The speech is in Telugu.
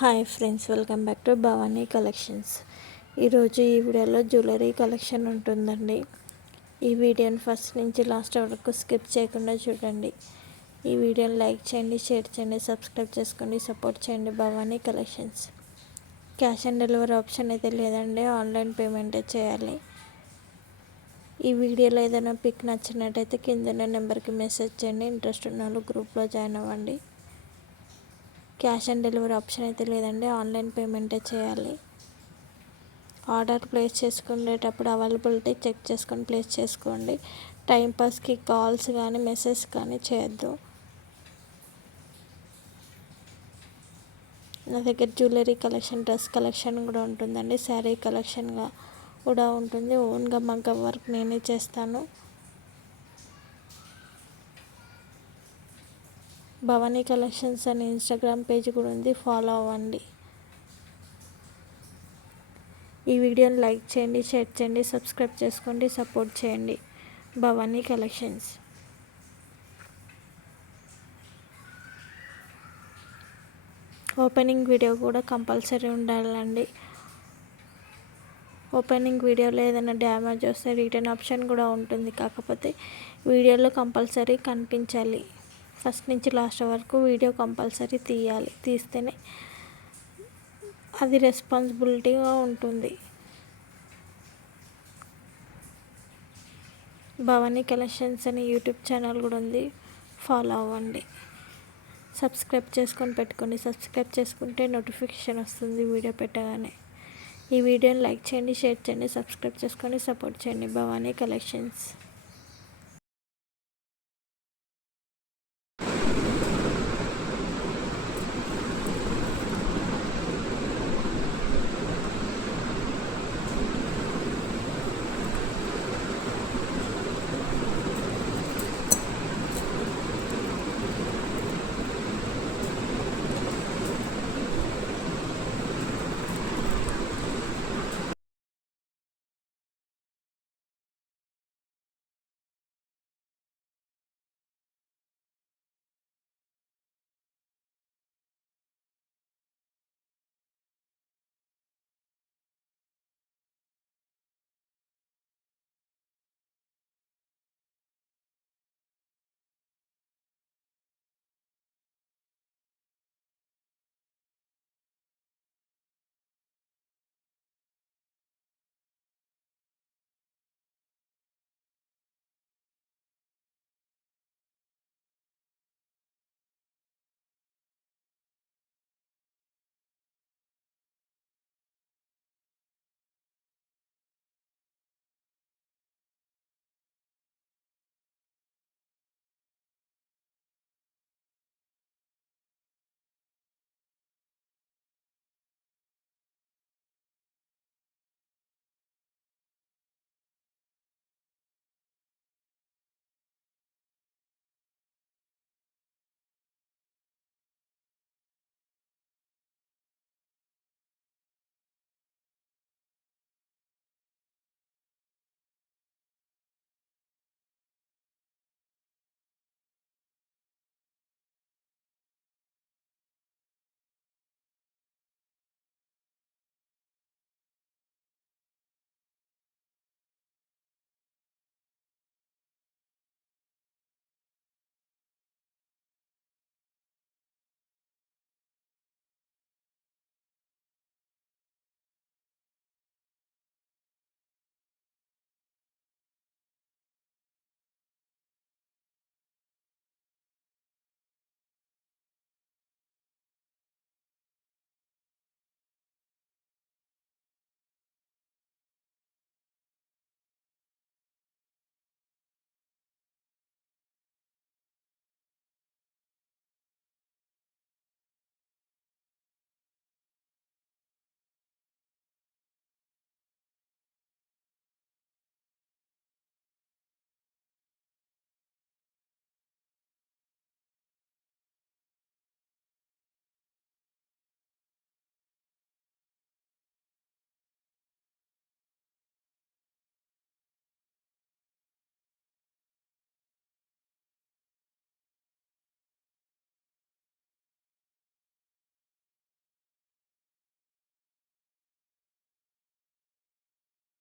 Hi friends, welcome back to Bhavani collections. ఈరోజు ఈ వీడియోలో జ్యువెలరీ కలెక్షన్ ఉంటుందండి. ఈ వీడియోని ఫస్ట్ నుంచి లాస్ట్ వరకు స్కిప్ చేయకుండా చూడండి. ఈ వీడియోని లైక్ చేయండి, షేర్ చేయండి, సబ్స్క్రైబ్ చేసుకోండి, సపోర్ట్ చేయండి. Bhavani collections. Cash on delivery option అయితే లేదండి, ఆన్లైన్ పేమెంటే చేయాలి. ఈ వీడియోలో ఏదైనా పిక్ నచ్చినట్టయితే కింద నెంబర్కి మెసేజ్ చేయండి. ఇంట్రెస్ట్ ఉన్న వాళ్ళు గ్రూప్లో జాయిన్ అవ్వండి. క్యాష్ ఆన్ డెలివరీ ఆప్షన్ అయితే లేదండి, ఆన్లైన్ పేమెంటే చేయాలి. ఆర్డర్ ప్లేస్ చేసుకునేటప్పుడు అవైలబిలిటీ చెక్ చేసుకొని ప్లేస్ చేసుకోండి. టైంపాస్కి కాల్స్ కానీ మెసేజ్ కానీ చేయొద్దు. నా దగ్గర జ్యువెలరీ కలెక్షన్, డ్రెస్ కలెక్షన్ కూడా ఉంటుందండి. శారీ కలెక్షన్గా కూడా ఉంటుంది. ఓన్గా మగ్గం వర్క్ నేనే చేస్తాను. భవానీ కలెక్షన్స్ అనే ఇన్స్టాగ్రామ్ పేజ్ కూడా ఉంది, ఫాలో అవ్వండి. ఈ వీడియోని లైక్ చేయండి, షేర్ చేయండి, సబ్స్క్రైబ్ చేసుకోండి, సపోర్ట్ చేయండి. భవానీ కలెక్షన్స్. ఓపెనింగ్ వీడియో కూడా కంపల్సరీ ఉండాలండి. ఓపెనింగ్ వీడియోలో ఏదైనా డ్యామేజ్ వస్తే రిటర్న్ ఆప్షన్ కూడా ఉంటుంది. కాకపోతే వీడియోలో కంపల్సరీ కనిపించాలి. ఫస్ట్ నుంచి లాస్ట్ వరకు వీడియో కంపల్సరీ తీయాలి. తీస్తేనే అది రెస్పాన్సిబిలిటీగా ఉంటుంది. భవానీ కలెక్షన్స్ అని యూట్యూబ్ ఛానల్ కూడా ఉంది, ఫాలో అవ్వండి. సబ్స్క్రైబ్ చేసుకొని పెట్టుకోండి. సబ్స్క్రైబ్ చేసుకుంటే నోటిఫికేషన్ వస్తుంది వీడియో పెట్టగానే. ఈ వీడియోని లైక్ చేయండి, షేర్ చేయండి, సబ్స్క్రైబ్ చేసుకొని సపోర్ట్ చేయండి. భవానీ కలెక్షన్స్.